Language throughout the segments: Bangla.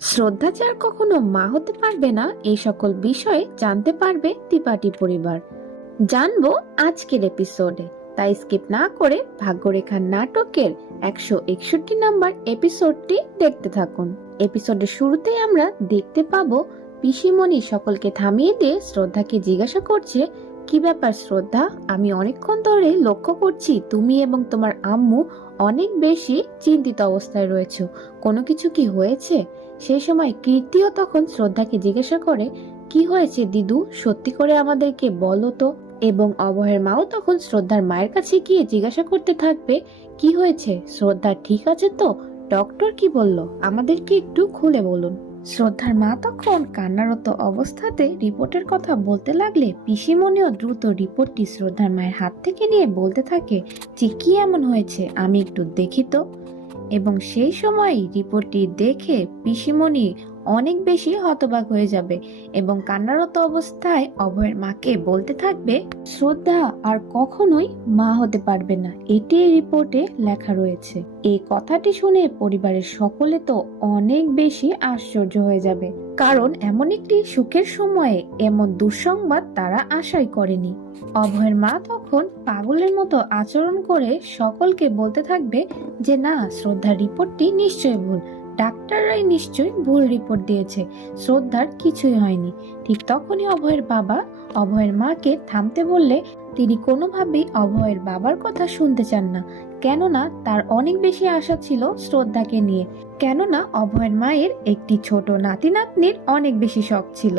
শ্রদ্ধা যে আর কখনো মা হতে পারবে না, এই সকল বিষয়ে জানতে পারবে ত্রিপাঠী পরিবার। জানব আজকের এপিসোডে তাই স্কিপ না করে ভাগ্যরেখার নাটকের একশো একষট্টি নাম্বার এপিসোডটি দেখতে থাকুন। এপিসোডের শুরুতেই আমরা দেখতে পাবো পিসিমণি সকলকে থামিয়ে দিয়ে শ্রদ্ধাকে জিজ্ঞাসা করছে কি ব্যাপার শ্রদ্ধা? আমি অনেকক্ষণ ধরে লক্ষ্য করছি তুমি এবং তোমার আম্মু অনেক বেশি চিন্তিত অবস্থায় রয়েছো। কোনো কিছু কি হয়েছে? সেই সময় কীর্তিও তখন শ্রদ্ধাকে জিজ্ঞাসা করে, কি হয়েছে দিদু? সত্যি করে আমাদেরকে বলো তো। এবং অবহের মাও তখন শ্রদ্ধার মায়ের কাছে গিয়ে জিজ্ঞাসা করতে থাকবে, কি হয়েছে? শ্রদ্ধা ঠিক আছে তো? ডক্টর কি বলল? আমাদেরকে একটু খুলে বলুন। শ্রদ্ধার মা তখন কান্নারত অবস্থাতে রিপোর্টের কথা বলতে লাগলে পিসিমণিও দ্রুত রিপোর্টটি শ্রদ্ধার মায়ের হাত থেকে নিয়ে বলতে থাকে, যে কী এমন হয়েছে? আমি একটু দেখি তো। এবং সেই সময় রিপোর্টটি দেখে পিসিমণি অনেক বেশি হতবাক হয়ে যাবে এবং কান্নারত অবস্থায় অভয়ের মাকে বলতে থাকবে, শ্রদ্ধা আর কখনোই মা হতে পারবে না। এটি এই রিপোর্টে লেখা রয়েছে। এই কথাটি শুনে পরিবারের সকলে তো অনেক বেশি আশ্চর্য হয়ে যাবে। কারণ এমন একটি সুখের সময়ে এমন দুঃসংবাদ তারা আশাই করেনি। অভয়ের মা তখন পাগলের মতো আচরণ করে সকলকে বলতে থাকবে যে, না, শ্রদ্ধার রিপোর্টটি নিশ্চয়ই ভুল। ডাক্তাররাই নিশ্চয়ই ভুল রিপোর্ট দিয়েছে। শ্রদ্ধার কিছুই হয়নি। ঠিক তখনই অভয়ের বাবা অভয়ের মাকে থামতে বললে, তিনি কোনোভাবেই অভয়ের বাবার কথা শুনতে চান না। কেননা তার অনেক বেশি আশা ছিল শ্রদ্ধাকে নিয়ে। কেননা অভয়ের মায়ের একটি ছোট নাতি নাতনির অনেক বেশি শখ ছিল।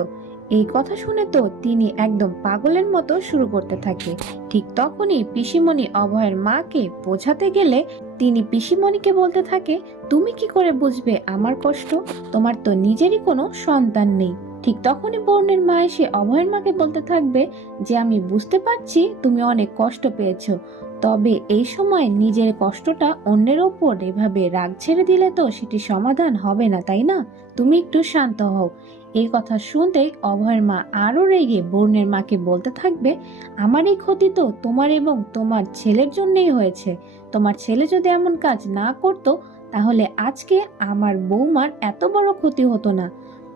এই কথা শুনে তো তিনি একদম পাগলের মতো শুরু করতে থাকে। ঠিক তখনই পিসিমণি অভয়ের মাকে বোঝাতে গেলে তিনি পিসিমণিকে বলতে থাকে, তুমি কি করে বুঝবে আমার কষ্ট? তোমার তো নিজেরই কোনো সন্তান নেই। ঠিক তখনই বর্ণের মা এসে অভয়ের মাকে বলতে থাকবে যে, আমি বুঝতে পারছি তুমি অনেক কষ্ট পেয়েছ। তবে এই সময় নিজের কষ্টটা অন্যের ওপর এভাবে রাগ ছেড়ে দিলে তো সেটি সমাধান হবে না, তাই না? তুমি একটু শান্ত হও। এই কথা শুনতেই অভয়ের মা আরও রেগে বর্ণের মাকে বলতে থাকবে, আমার এই ক্ষতি তো তোমার এবং তোমার ছেলের জন্যই হয়েছে। তোমার ছেলে যদি এমন কাজ না করতো, তাহলে আজকে আমার বৌমার এত বড় ক্ষতি হতো না।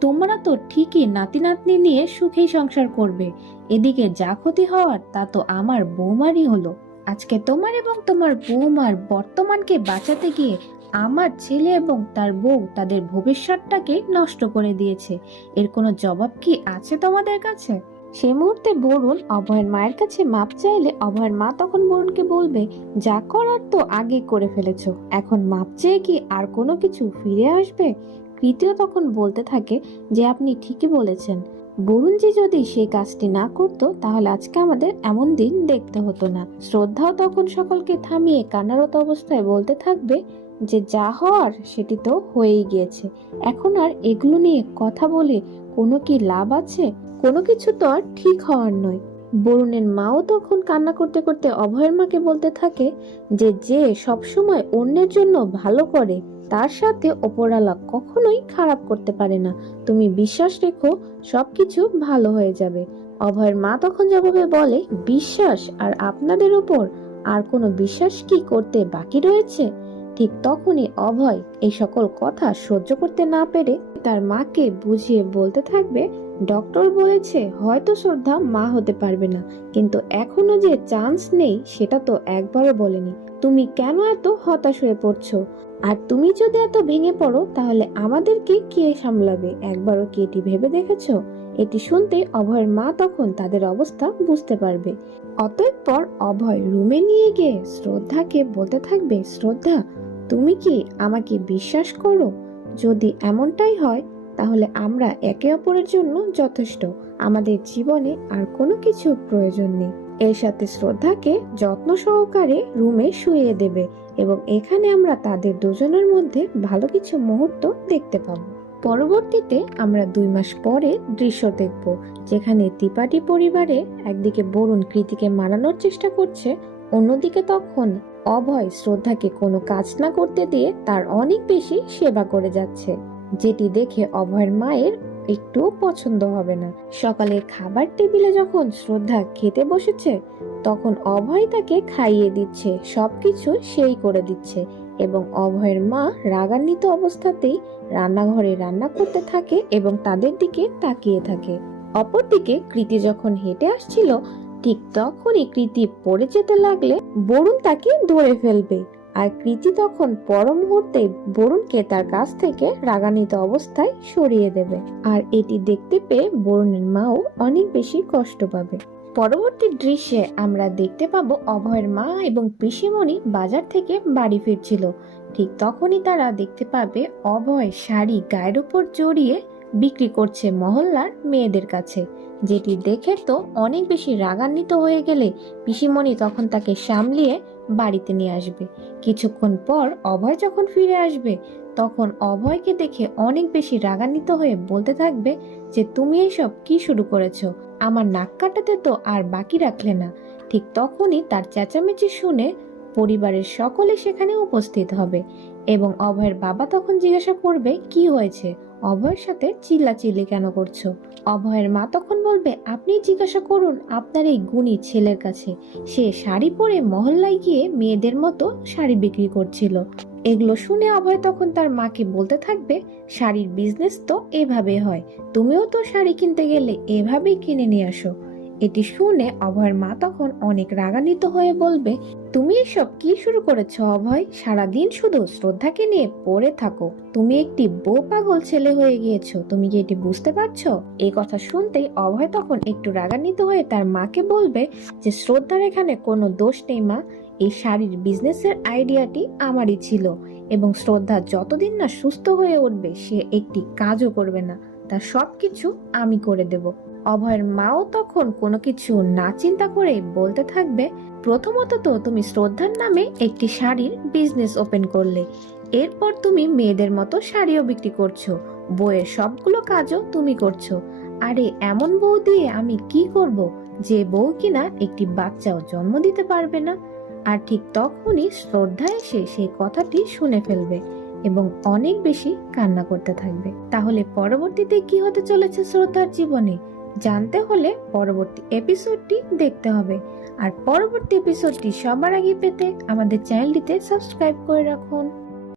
তোমরা তো ঠিকই নাতি নাতনি নিয়ে সুখেই সংসার করবে। এদিকে যা ক্ষতি হওয়ার তা তো আমার বৌমারই হলো। আজকে তোমার এবং তোমার বৌমার বর্তমানকে বাঁচাতে গিয়ে আমার ছেলে এবং তার বউ তাদের ভবিষ্যৎটাকে নষ্ট করে দিয়েছে। এর কোনো জবাব কি আছে তোমাদের কাছে? সে মুহূর্তে বরুণ অভয়ের মায়ের কাছে মাপ চাইলে অভয়ের মা তখন বরুণকে বলবে, যা করার তো আগে করে ফেলেছো। এখন মাপ চেয়ে কি আর কোনো কিছু ফিরে আসবে? কৃতীয় তখন বলতে থাকে যে, আপনি ঠিকই বলেছেন। বরুণজি যদি সেই কাজটি না করত, তাহলে আজকে আমাদের এমন দিন দেখতে হতো না। শ্রদ্ধাও তখন সকলকে থামিয়ে কান্নারত অবস্থায় বলতে থাকবে যে, যা হওয়ার সেটি তো হয়েই গিয়েছে। এখন আর এগুলো নিয়ে কথা বলে কোনো কি লাভ আছে? কোনো কিছু তো আর ঠিক হওয়ার নয়। বরুণের মাও তখন কান্না করতে করতে অভয়ের মাকে বলতে থাকে যে যে সবসময় অন্যের জন্য ভালো করে তার সাথে ওপরালা কখনোই খারাপ করতে পারে না। তুমি বিশ্বাস রেখো, সবকিছু ভালো হয়ে যাবে। অভয়ের মা তখন জবাবে বলে, বিশ্বাস? আর আপনাদের ওপর? আর কোনো বিশ্বাস কি করতে বাকি রয়েছে? ঠিক তখনই অভয় এই সকল কথা সহ্য করতে না পেরে তার মাকে বুঝিয়ে বলতে থাকবে, ডক্টর বলেছে হয়তো শ্রদ্ধা মা হতে পারবে না, কিন্তু এখনও যে চান্স নেই সেটা তো একবারও বলেনি। তুমি কেন এত হতাশ হয়ে পড়ছো? আর তুমি যদি এত ভেঙে পড়ো, তাহলে আমাদেরকে কে সামলাবে? একবারও কি এটি ভেবে দেখেছ? এটি শুনতে অভয়ের মা তখন তাদের অবস্থা বুঝতে পারবে। অতএব পর অভয় রুমে নিয়ে গিয়ে শ্রদ্ধাকে বলতে থাকবে, শ্রদ্ধা, তুমি কি আমাকে বিশ্বাস করো? যদি এমনটাই হয়, তাহলে আমরা একে অপরের জন্য যথেষ্ট। আমাদের জীবনে আর কোনো কিছু প্রয়োজন নেই। এর সাথে শ্রদ্ধাকে যত্ন সহকারে রুমে শুয়ে দেবে এবং এখানে আমরা তাদের দুজনের মধ্যে ভালো কিছু মুহূর্ত দেখতে পাবো। পরবর্তীতে আমরা দুই মাস পরে দৃশ্য দেখব, যেখানে ত্রিপাঠী পরিবারে একদিকে বরুণ কৃতিকে মানানোর চেষ্টা করছে, অন্যদিকে তখন অভয় শ্রদ্ধাকে কোনো কাজ না করতে দিয়ে তার অনেক বেশি সেবা করে যাচ্ছে, যেটি দেখে অভয়ের মায়ের একটুও পছন্দ হবে না। সকালের খাবার টেবিলে যখন শ্রদ্ধা খেতে বসেছে, তখন অভয় তাকে খাইয়ে দিচ্ছে, সবকিছু সেই করে দিচ্ছে এবং অভয়ের মা রাগান্বিত অবস্থাতেই রান্নাঘরে রান্না করতে থাকে এবং তাদের দিকে তাকিয়ে থাকে। অপরদিকে কৃতি যখন হেঁটে আসছিল, ঠিক তখনই কৃতি পড়ে যেতে লাগলে বরুণ তাকে ধরে ফেলবে। আর কৃতি তখন পর মুহূর্তে বরুণকে তার কাছ থেকে রাগান্বিত অবস্থায় সরিয়ে দেবে। আর এটি দেখতে পেয়ে বরুণের মাও অনেক বেশি কষ্ট পাবে। পরবর্তী দৃশ্যে আমরা দেখতে পাবো অভয়ের মা এবং পিসিমণি বাজার থেকে বাড়ি ফিরছিল। ঠিক তখনই তারা দেখতে পাবে অভয় শাড়ি গায়ের উপর জড়িয়ে বিক্রি করছে মহল্লার মেয়েদের কাছে। যেটি দেখে তো অনেক বেশি রাগান্বিত হয়ে গেলে পিসিমণি তখন তাকে সামলিয়ে বাড়িতে নিয়ে আসবে। কিছুক্ষণ পর অভয় যখন ফিরে আসবে, তখন অভয়কে দেখে অনেক বেশি রাগান্বিত হয়ে বলতে থাকবে যে, তুমি এইসব কি শুরু করেছ? আমার নাক কাটাতে তো আর বাকি রাখলে না। ঠিক তখনই তার চেঁচামেচি শুনে পরিবারের সকলে সেখানে উপস্থিত হবে। এবং অভয়ের বাবা তখন জিজ্ঞাসা করবে, কি হয়েছে? অভয়ের সাথে চিল্লাচিল্লি কেন করছ? অভয়ের মা তখন বলবে, আপনি জিজ্ঞাসা করুন আপনার এই গুণী ছেলের কাছে। সে শাড়ি পরে মহল্লায় গিয়ে মেয়েদের মতো শাড়ি বিক্রি করছিল। এগুলো শুনে অভয় তখন তার মাকে বলতে থাকবে, শাড়ির বিজনেস তো এভাবে হয়। তুমিও তো শাড়ি কিনতে গেলে এভাবেই কিনে নিয়ে আসো। এটি শুনে অভয়ের মা তখন অনেক রাগান্বিত হয়ে বলবে, তুমি এসব কি শুরু করেছ অভয়? সারাদিন শুধু শ্রদ্ধাকে নিয়ে পড়ে থাকো। তুমি একটি বউ পাগল ছেলে হয়ে গিয়েছো। তুমি কি এটি বুঝতে পারছ? এই কথা শুনতেই অভয় তখন একটু রাগান্বিত হয়ে তার মাকে বলবে যে, শ্রদ্ধার এখানে কোনো দোষ নেই মা। এই শাড়ির বিজনেসের আইডিয়াটি আমারই ছিল এবং শ্রদ্ধা যতদিন না সুস্থ হয়ে উঠবে, সে একটি কাজও করবে না। তার সবকিছু আমি করে দেব। অভয়ের মাও তখন কোনো কিছু না চিন্তা করে বলতে থাকবে, প্রথমত তো তুমি শ্রদ্ধার নামে একটি শাড়ির বিজনেস ওপেন করলে। এরপর তুমি মেয়েদের মতো শাড়িও বিক্রি করছ। বইয়ের সবগুলো কাজও তুমি করছ। আরে, এমন বউ দিয়ে আমি কি করব? যে বউ কিনা একটি বাচ্চাও জন্ম দিতে পারবে না। আর ঠিক তখনই শ্রদ্ধা এসে সেই কথাটি শুনে ফেলবে এবং অনেক বেশি কান্না করতে থাকবে। তাহলে পরবর্তীতে কি হতে চলেছে শ্রদ্ধার জীবনে? জানতে হলে পরবর্তী এপিসোডটি দেখতে হবে। আর পরবর্তী এপিসোডটি সবার আগে পেতে আমাদের চ্যানেলটিতে সাবস্ক্রাইব করে রাখুন।